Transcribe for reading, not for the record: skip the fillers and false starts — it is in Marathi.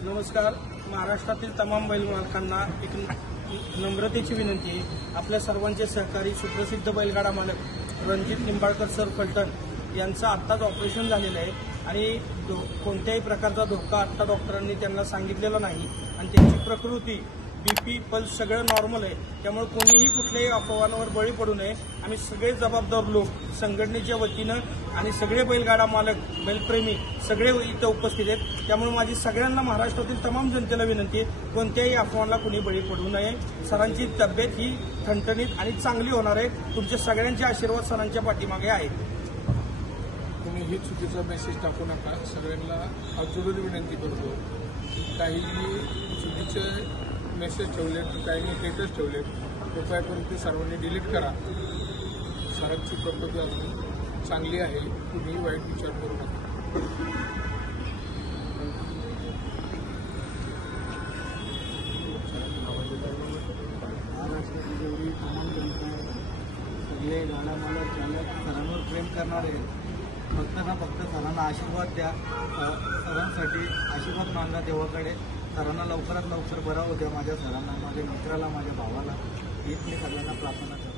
नमस्कार. महाराष्ट्रातील तमाम बैल मालकांना एक नम्रतेची विनंती. आपल्या सर्वांचे सहकारी सुप्रसिद्ध बैलगाडा मालक रणजित निंबाळकर सर फलटण यांचं आत्ताच ऑपरेशन झालेलं आहे आणि कोणत्याही प्रकारचा धोका आत्ता डॉक्टरांनी त्यांना सांगितलेला नाही आणि त्यांची प्रकृती बीपी पल्स सगळं नॉर्मल आहे. त्यामुळे कोणीही कुठल्याही अफवांवर बळी पडू नये. आम्ही सगळे जबाबदार लोक संघटनेच्या वतीनं आणि सगळे बैलगाडा मालक बैलप्रेमी सगळे इथं उपस्थित आहेत. त्यामुळे माझी सगळ्यांना महाराष्ट्रातील तमाम जनतेला विनंती आहे, कोणत्याही अफवांना कुणी बळी पडू नये. सरांची तब्येत ही ठणठणीत आणि चांगली होणार आहे. तुमचे सगळ्यांचे आशीर्वाद सरांच्या पाठीमागे आहेत. तुम्ही ही चुकीचा मेसेज टाकू नका. सगळ्यांना हात जोडून विनंती करतो. काही चुकीचे मेसेज ठेवले, काही स्टेटस ठेवले, कृपया करून ते सर्वांनी डिलीट करा. सरांची प्रकृती अजून चांगली आहे. तुम्ही वाईट विचार करू नका. महाराष्ट्रातील जेवढी तमाम जनता सगळे गाडा मालक चालक सरांवर प्रेम करणारे फक्त सरांना आशीर्वाद द्या. सरांसाठी आशीर्वाद मागा देवाकडे. सरांना लवकरात लवकर बरा होऊ द्या. माझ्या सरांना, माझ्या मित्राला, माझ्या भावाला हीच मी सगळ्यांना प्रार्थना करतो.